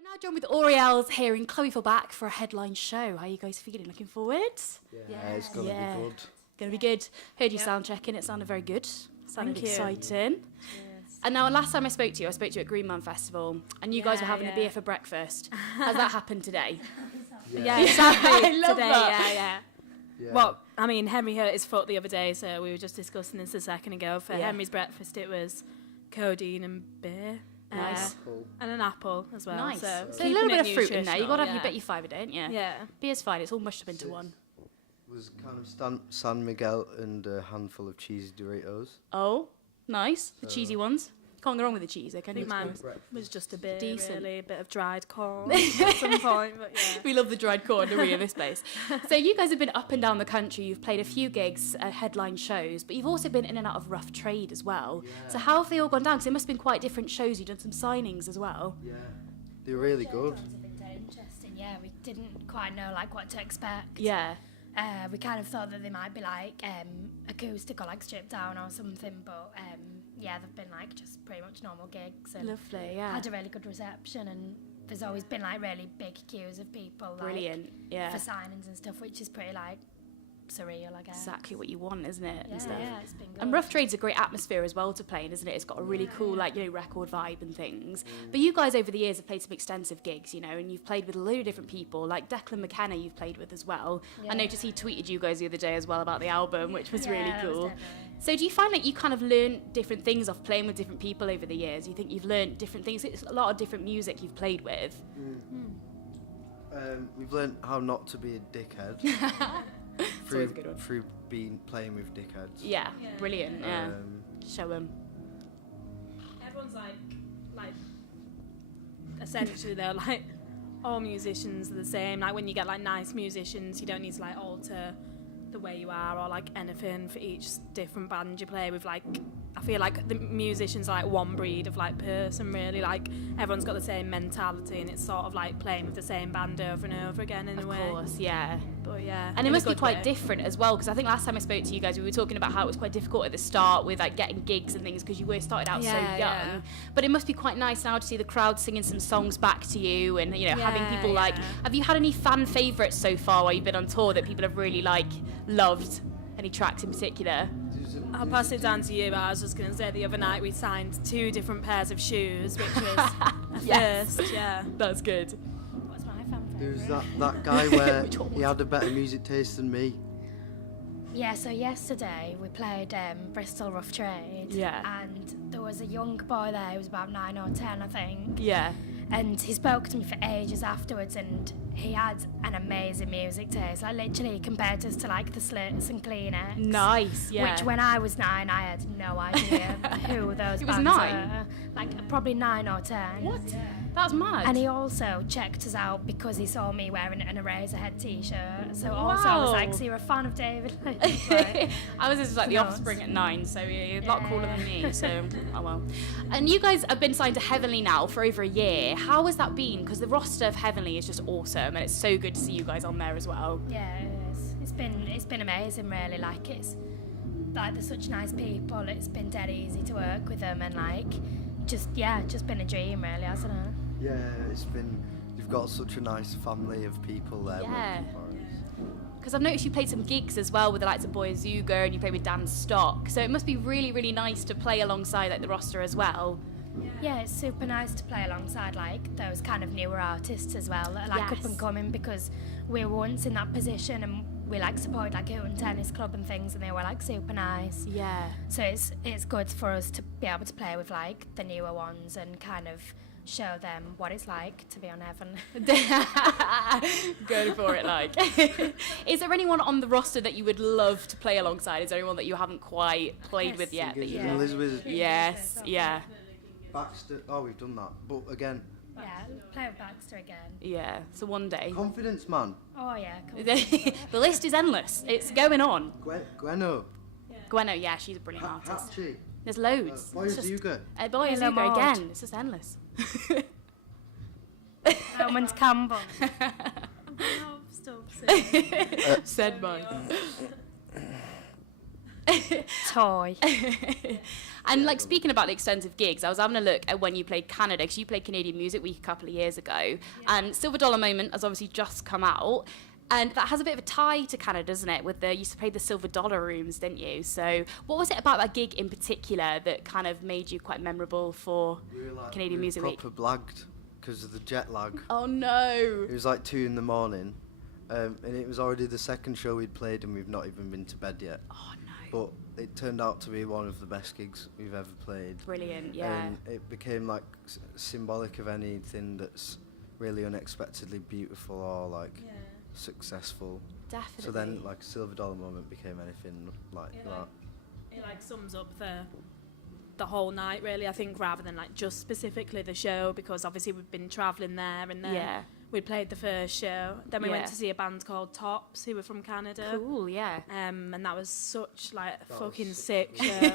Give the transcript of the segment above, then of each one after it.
I'm now joined with Orielles here in Chloe for back for a headline show. How are you guys feeling? Looking forward? Yeah, it's going to be good. Going to be good. Heard you sound checking. It sounded very good. Sounded Thank you. exciting. Yes. And now, last time I spoke to you at Green Man Festival, and you guys were having a beer for breakfast. Has that happened today? Yeah, exactly. I love Today, that. yeah. Well, I mean, Henry hurt his foot the other day, so we were just discussing this a second ago. For Henry's breakfast, it was codeine and beer. Nice. And an apple as well. Nice. So, So a little bit of fruit in there. nutritional, You've got to have your bet you five a day, haven't you? Yeah. Beer's fine. It's all mushed up into one. It was kind of San Miguel and a handful of cheesy Doritos. Oh, nice. The cheesy ones. Can't go wrong with the cheese, I can think you? mine was just a beer, Decent. really, a bit of dried corn at some point, but yeah. We love the dried corn, don't we, in this place? So you guys have been up and down the country. You've played a few gigs, headline shows, but you've also been in and out of rough trade as well. Yeah. So how have they all gone down? Because it must have been quite different shows. You've done some signings as well. Yeah, they're really good. Have been dead interesting. Yeah, we didn't quite know like what to expect. Yeah. We kind of thought that they might be like acoustic or like stripped down or something, but yeah, they've been like just pretty much normal gigs and Lovely, yeah. had a really good reception, and there's always been like really big queues of people Brilliant, like, yeah. for signings and stuff, which is pretty like surreal, I guess. Exactly what you want, isn't it? Yeah, and stuff. yeah, it's been good. And Rough Trade's a great atmosphere as well to play in, isn't it? It's got a really cool, like, you know, record vibe and things. But you guys over the years have played some extensive gigs, you know, and you've played with a load of different people, like Declan McKenna you've played with as well. I noticed he tweeted you guys the other day as well about the album, which was really that was cool. dead nice. So do you find like you kind of learn different things off playing with different people over the years? You think you've learned different things? It's a lot of different music you've played with. We've learned how not to be a dickhead always a good one. through playing with dickheads. Yeah, brilliant, yeah. Show them. Everyone's like, essentially they're like, all musicians are the same. Like when you get like nice musicians, you don't need to like alter the way you are or like anything for each different band you play with. Like I feel like the musicians are like one breed of like person, really. Like everyone's got the same mentality, and it's sort of like playing with the same band over and over again in a way. Of course, yeah. But yeah, And it must be quite different as well, because I think last time I spoke to you guys, we were talking about how it was quite difficult at the start with like getting gigs and things, because you were started out so young. Yeah. But it must be quite nice now to see the crowd singing some songs back to you, and you know having people like. Have you had any fan favourites so far while you've been on tour that people have really like loved? Any tracks in particular? I'll pass it down to you, but I was just going to say the other night we signed 2 different pairs of shoes, which was a first, yeah. That's good. What's my fan There's favourite? that guy where Which one he had a better music taste than me. Yeah, so yesterday we played Bristol Rough Trade. Yeah. And there was a young boy there who was about 9 or 10, I think. Yeah. And he spoke to me for ages afterwards, and he had an amazing music taste. Like literally he compared us to like the Slits and Kleenex. Nice, yeah. Which when I was 9, I had no idea who those He was bands 9? were. Like probably 9 or 10. What? That's mad. And he also checked us out because he saw me wearing an Eraserhead t-shirt. So also I was like, so you're a fan of David Lynch? Like, I was just like the nuts. Offspring at 9, so you're a lot cooler than me, so oh well. And you guys have been signed to Heavenly now for over a year. How has that been? Because the roster of Heavenly is just awesome, and it's so good to see you guys on there as well. yeah, it is. It's been amazing, really. Like it's like they're such nice people. It's been dead easy to work with them, and like just been a dream, really, hasn't it? Yeah, you've got such a nice family of people there Yeah. working for us. Because I've noticed you played some gigs as well with the likes of Boy Azuga, and you played with Dan Stock, so it must be really, really nice to play alongside like the roster as well. Yeah, it's super nice to play alongside like those kind of newer artists as well that are like Yes. up and coming, because we were once in that position and we like supported like Houghton Tennis Club and things, and they were like super nice. Yeah. So it's good for us to be able to play with like the newer ones and kind of show them what it's like to be on Heaven. Go for it, like. Is there anyone on the roster that you would love to play alongside? Is there anyone that you haven't quite played with yet? That Singers you and Elizabeth Yes, yeah. Baxter. Oh, we've done that. But again, Yeah, play with Baxter again. Yeah, so one day. confidence, man. Oh yeah, cool. The list is endless. It's going on. Gweno. Gweno, yeah, she's a brilliant artist. Hatchie. There's loads. Boy It's just- Azuga. Boy Hello, Azuga Maud. again. It's just endless. Romans Campbell. Said man. Toy. And like speaking about the extensive gigs, I was having a look at when you played Canada, because you played Canadian Music Week a couple of years ago, and Silver Dollar Moment has obviously just come out. And that has a bit of a tie to Canada, doesn't it? With you used to play the Silver Dollar Rooms, didn't you? So what was it about that gig in particular that kind of made you quite memorable for Canadian Music Week? We were proper blagged because of the jet lag. Oh no! It was like 2 in the morning, and it was already the second show we'd played, and we've not even been to bed yet. Oh no! But it turned out to be one of the best gigs we've ever played. Brilliant, yeah. And it became like symbolic of anything that's really unexpectedly beautiful or like successful. Definitely. So then like Silver Dollar Moment became anything like that. It like sums up the whole night really, I think, rather than like just specifically the show, because obviously we've been travelling there, and then we played the first show, then we went to see a band called Tops who were from Canada. Cool, yeah. And that was such like a fucking sick show.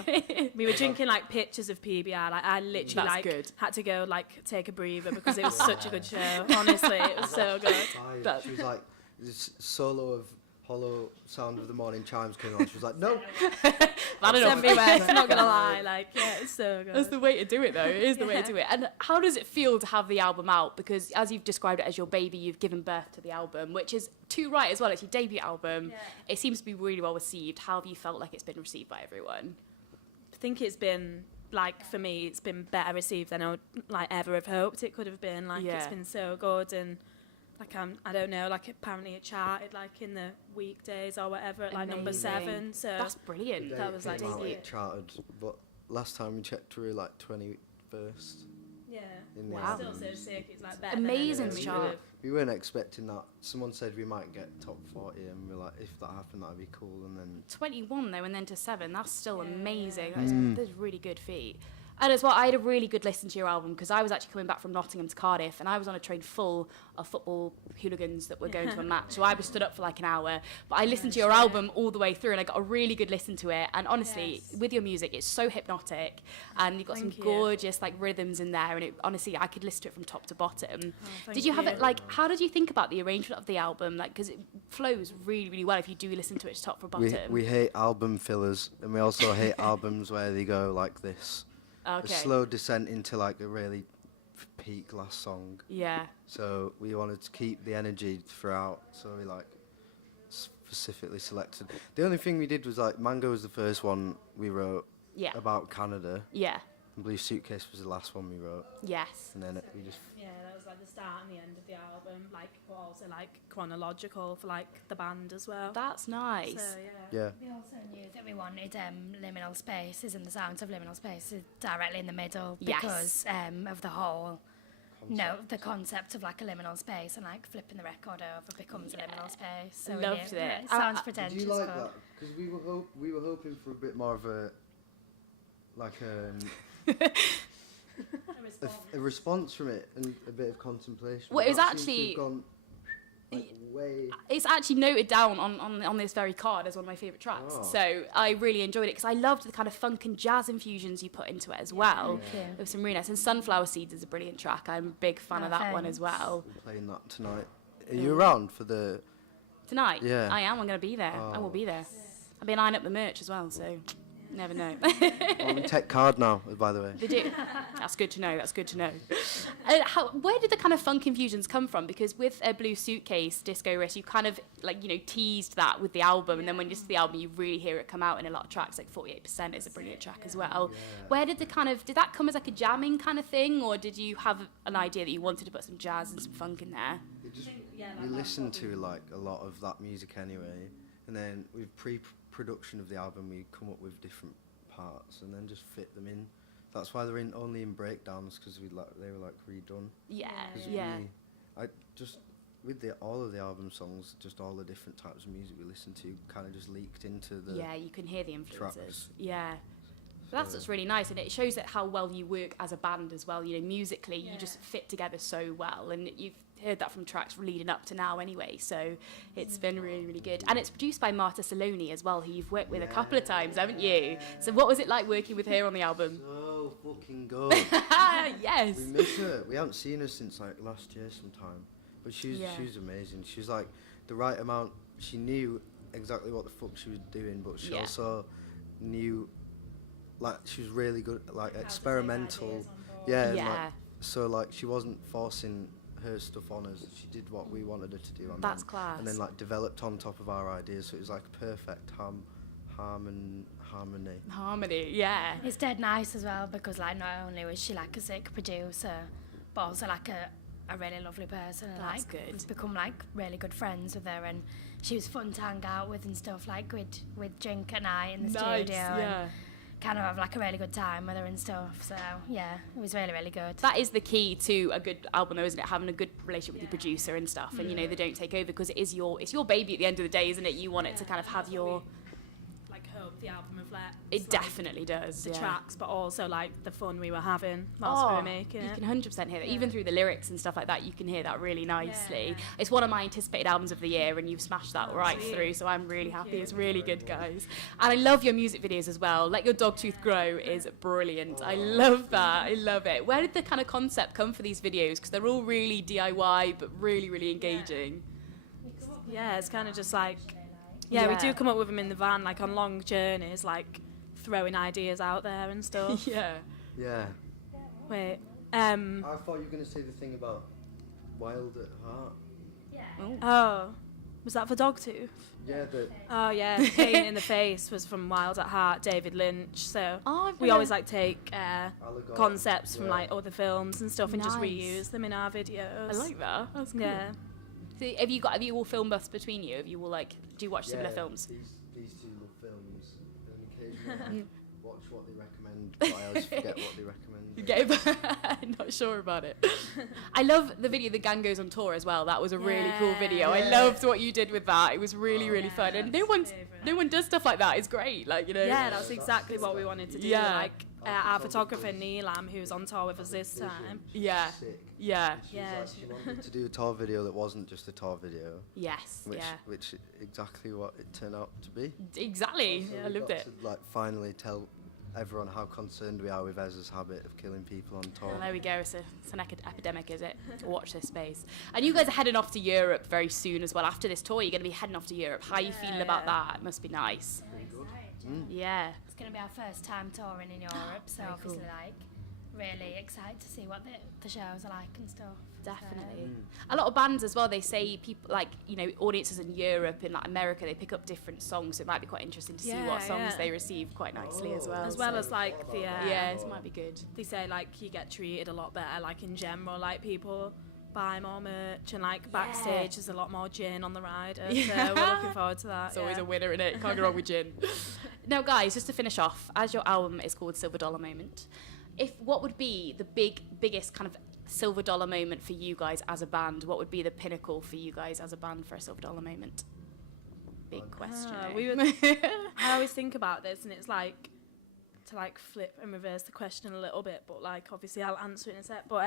We were drinking like pictures of PBR, like I literally like had to go like take a breather because it was such a good show. Honestly, it was so good. She was like, this solo of Hollow Sound of the Morning Chimes came on. She was like, no. Send me west, not gonna lie, like it's so good. That's the way to do it, though. It is the way to do it. And how does it feel to have the album out? Because as you've described it as your baby, you've given birth to the album, which is too right as well. It's your debut album. It seems to be really well received. How have you felt like it's been received by everyone? I think it's been, like, for me, it's been better received than I would like ever have hoped it could have been. Like it's been so good, and like I don't know, like apparently it charted like in the weekdays or whatever at like number 7. So that's brilliant. That was like it charted, but last time we checked we were like 21st. Yeah. Wow. Still so sick. It's like better amazing than chart. We weren't expecting that. Someone said we might get top 40, and we're like, if that happened, that'd be cool. And then 21 though, and then to 7. That's still amazing. That's a really good feat. And as well, I had a really good listen to your album because I was actually coming back from Nottingham to Cardiff, and I was on a train full of football hooligans that were going to a match. So I was stood up for like an hour, but I listened to your album all the way through, and I got a really good listen to it. And honestly, with your music, it's so hypnotic, and you've got some gorgeous like rhythms in there. And it, honestly, I could listen to it from top to bottom. Did you have it like? How did you think about the arrangement of the album? Like, because it flows really, really well if you do listen to it top to bottom. we hate album fillers, and we also hate albums where they go like this. Okay. A slow descent into like a really peak last song. Yeah. So we wanted to keep the energy throughout, so we like specifically selected. The only thing we did was like Mango was the first one we wrote about Canada. Yeah. And Blue Suitcase was the last one we wrote. Yes. And then we just... Yeah, that was like the start and the end of the album, like, but also like chronological for like the band as well. That's nice. So, Yeah. We also knew that we wanted liminal spaces, and the sounds of liminal spaces directly in the middle because of the whole the concept of like a liminal space, and like flipping the record over becomes a liminal space. So Loved it. It sounds pretentious. Did you like but that? Because we were hoping for a bit more of a like a response from it and a bit of contemplation. Well, it was That seems to actually... have gone, like, way... It's actually noted down on this very card as one of my favourite tracks. Oh. So I really enjoyed it because I loved the kind of funk and jazz infusions you put into it as well. With some really nice. And Sunflower Seeds is a brilliant track. I'm a big fan of that one as well. We're playing that tonight. Are you around for the... Tonight? Yeah. I am. I'm going to be there. I will be there. I've been eyeing up the merch as well, so... Never know. We take card now, by the way. They do. That's good to know. That's good to know. Where did the kind of funk infusions come from? Because with a Blue Suitcase, Disco Wrist, you kind of like teased that with the album, and then when you listen to the album, you really hear it come out in a lot of tracks. Like 48% is a brilliant track as well. Yeah. Where did did that come as like a jamming kind of thing, or did you have an idea that you wanted to put some jazz and some funk in there? We listened to like a lot of that music anyway, and then with pre-production of the album, we come up with different parts and then just fit them in. That's why they're only in breakdowns, because they were like redone. Yeah, 'Cause yeah. I just with all of the album songs, just all the different types of music we listened to kind of just leaked into the... Yeah, you can hear the influences. Tracks. Yeah. But that's what's really nice, and it shows that how well you work as a band as well. Musically, you just fit together so well, and you've heard that from tracks leading up to now anyway, so it's been really, really good. And it's produced by Marta Saloni as well, who you've worked with a couple of times, haven't you? So what was it like working with her on the album? So fucking good. Yes. We miss her. We haven't seen her since like last year sometime, but she's amazing. She's like the right amount. She knew exactly what the fuck she was doing, but she also knew like she was really good at like experimental. Yeah, and, like, so like she wasn't forcing her stuff on us. She did what we wanted her to do. And That's then, class. And then like developed on top of our ideas. So it was like perfect harmony. Harmony, yeah. It's dead nice as well because like not only was she like a sick producer, but also like a really lovely person. And That's like good. we've become like really good friends with her, and she was fun to hang out with and stuff. Like we'd drink at night in the studio and kind of have like a really good time with her and stuff. So yeah, it was really, really good. That is the key to a good album, though, isn't it? Having a good relationship with your producer and stuff, and you know they don't take over because it's your baby at the end of the day, isn't it? You want it to kind of have your. Like hope the album reflects. It like, definitely does. the tracks, but also like the fun we were having whilst we were making you it. can 100% hear that. Even through the lyrics and stuff like that, you can hear that really nicely. Yeah. It's one of my anticipated albums of the year, and you've smashed that right sweet. through, so I'm really happy. you. It's really good, guys. And I love your music videos as well. Let Your Dog Tooth Grow is brilliant. I love that. I love it. Where did the kind of concept come for these videos? Because they're all really DIY, but really, really engaging. Yeah, it's kind of just like, yeah, we do come up with them in the van, like on long journeys, like throwing ideas out there and stuff. Yeah. Yeah. Wait, I thought you were going to say the thing about Wild at Heart. oh, was that for Dogtooth? Yeah, Oh yeah, Pain in the Face was from Wild at Heart, David Lynch. So we always like take concepts from like other films and stuff and just Nice. reuse them in our videos. I like that. That's cool. Yeah. So have you all film buffs between you? Have you all like, do you watch similar films? These two love films, and occasionally I watch what they recommend, but I always forget what they recommend. I'm not sure about it. I love the video The Gang Goes on Tour as well. That was a really cool video. I loved what you did with that. It was really, really fun. And no one does stuff like that. It's great. Like, you know. Yeah, that's exactly what we wanted to do. Yeah. Like our photographer Neelam, who's on tour with us this time. Yeah. Sick. Yeah. She wanted to do a tour video that wasn't just a tour video. Yes. Which exactly what it turned out to be. Exactly. So I we loved got it. to, like, finally tell everyone how concerned we are with Ezra's habit of killing people on tour. Well, there we go. It's an epidemic, is it? Watch this space. And you guys are heading off to Europe very soon as well. After this tour, you're going to be heading off to Europe. How are you feeling about that? It must be nice. Yeah. It's going to be our first time touring in Europe, so obviously like really excited to see what the shows are like and stuff. Definitely. A lot of bands as well, they say people like, you know, audiences in Europe and like America, they pick up different songs, so it might be quite interesting to see what songs they receive quite nicely as well. As well as like the yeah, it might be good. they say like you get treated a lot better, like in general, like people buy more merch and like backstage there's a lot more gin on the rider. So we're looking forward to that. It's always a winner in it. Can't go wrong with gin. Now, guys, just to finish off, as your album is called Silver Dollar Moment, what would be the biggest kind of silver dollar moment for you guys as a band? What would be the pinnacle for you guys as a band for a silver dollar moment? Big question. I always think about this, and it's like to like flip and reverse the question a little bit, but like obviously I'll answer it in a sec. But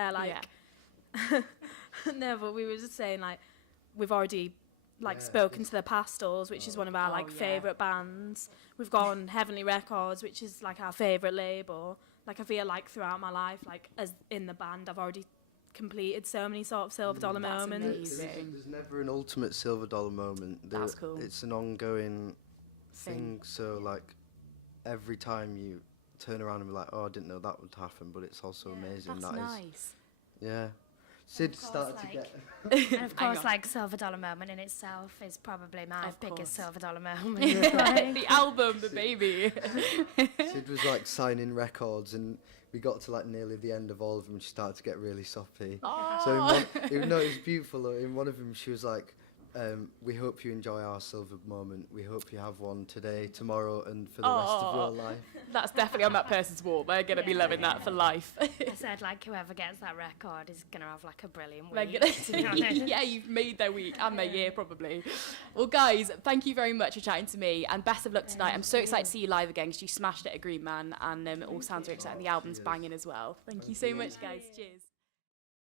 no, but we were just saying like we've already like spoken to the Pastels, which is one of our like favourite bands. We've gone Heavenly Records, which is like our favourite label. Like I feel like throughout my life, like as in the band, I've already completed so many sort of silver dollar moments. There's never an ultimate silver dollar moment. That's cool. It's an ongoing thing. So like every time you turn around and be like, oh, I didn't know that would happen, but it's also amazing. That's that nice. is, yeah. Sid started to get. And of course, like silver dollar moment in itself is probably my Of course. biggest silver dollar moment. The album, the baby. Sid was like signing records, and we got to like nearly the end of all of them, and she started to get really soppy. So it was beautiful. Though. In one of them, she was like, "We hope you enjoy our silver moment. We hope you have one today, tomorrow, and for the rest of your life." That's definitely on that person's wall. They're going to be loving that for life. I said, like, whoever gets that record is going to have, like, a brilliant They're week. gonna- to be honest. yeah, you've made their week and their year probably. Well, guys, thank you very much for chatting to me, and best of luck tonight. I'm so excited to see you live again because you smashed it at Green Man, and it all sounds very exciting. The album's banging as well. Thank you so much, guys. Cheers.